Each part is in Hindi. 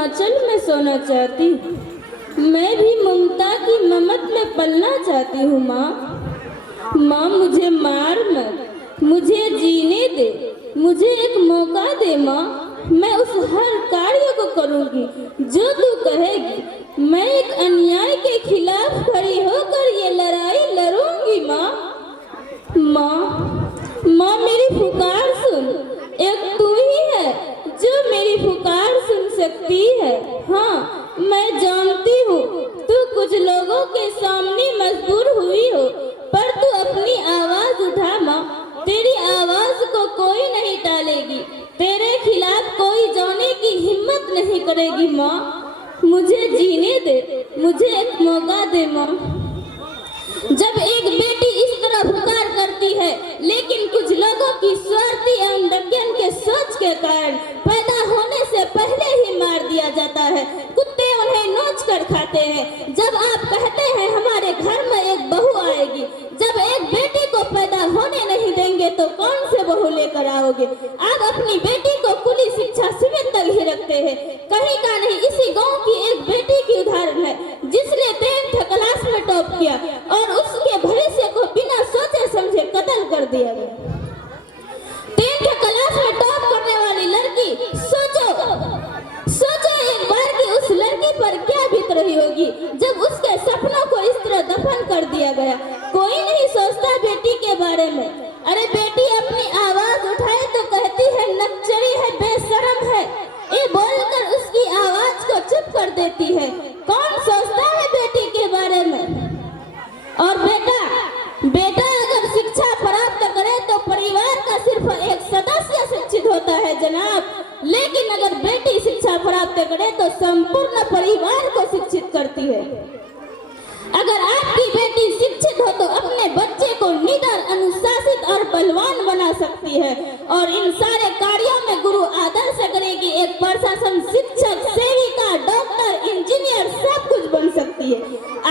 हिमाचल में सोना चाहती हूँ। मैं भी ममता की ममत में पलना चाहती हूँ माँ। माँ मुझे मार मत, मुझे जीने दे, मुझे एक मौका दे माँ। मैं उस हर कार्य को करूँगी जो तू कहेगी। मैं एक अन्याय के खिलाफ खड़ी होकर ये लड़ाई लड़ूंगी माँ। माँ मेरी पुकार सुन। एक तू ही है जो मेरी पुकार सुन सकती है। हाँ मैं जानती हूँ तू कुछ लोगों के सामने मजबूर हुई हो, पर तू अपनी आवाज उठा माँ। तेरी आवाज को कोई नहीं टालेगी, तेरे खिलाफ कोई जाने की हिम्मत नहीं करेगी माँ। मुझे जीने दे, मुझे एक मौका दे माँ। जब एक बेटी इस तरह पुकार करती है, लेकिन कुछ लोगों की स्वार्थी एवं दज्ञन के सोच के कारण पैदा होने से पहले ही मार दिया जाता है। कुत्ते उन्हें नोच कर खाते हैं। जब आप कहते हैं हमारे घर में एक बहू आएगी, जब एक बेटी को पैदा होने नहीं देंगे तो कौन से बहू लेकर आओगे? आप अपनी बेटी को कुली शिक्षा शिविर तक ही रखते हैं। कहीं का नहीं, इसी गांव की एक बेटी की उदाहरण है जिसने 10th क्लास में टॉप किया और उसके भविष्य को बिना सोचे समझे कत्ल कर दिया गया। 10th क्लास में टॉप करने वाली लड़की, सोचो एक बार कि उस लड़की पर क्या बीत रही होगी जब उसके सपनों को इस तरह दफन कर दिया गया। कोई नहीं सोचता बेटी के बारे में। अरे बेटी अपनी आवाज उठाए तो कहती है नक्चरी है, बेशरम है, ये बोलकर उसकी आवाज को चुप कर देती है। कौन सोचता है बेटी के बारे में? और बेटा अगर शिक्षा प्राप्त करे तो परिवार का सिर्फ एक सदस्य शिक्षित होता है जनाब, लेकिन अगर बेटी शिक्षा प्राप्त करे तो संपूर्ण परिवार को शिक्षित करती है। अगर आपकी बेटी शिक्षित हो तो अपने बच्चे को निडर, अनुशासित और बलवान बना सकती है और इन सारे कार्यों में गुरु आदर्श करेगी। एक प्रशासन, शिक्षक, सेविका, डॉक्टर, इंजीनियर सब कुछ बन सकती है।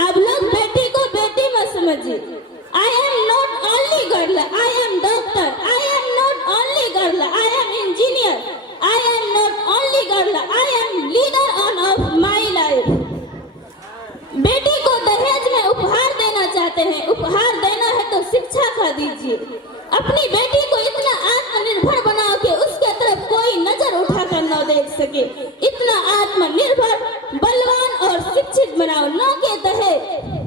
आप लोग बेटी को बेटी मत समझिए। I am not only girl, I am doctor, I am not only girl, I am engineer, I am not only girl, I am leader on of my life। बेटी को दहेज में उपहार देना चाहते हैं, उपहार देना है तो शिक्षा खा दीजिए। अपनी बेटी को इतना आत्मनिर्भर बनाओ कि उसके तरफ कोई नजर उठाकर न देख सके। इतना आत्मनिर्भर, बलवान और शिक्षित बनाओ, न के दहेज।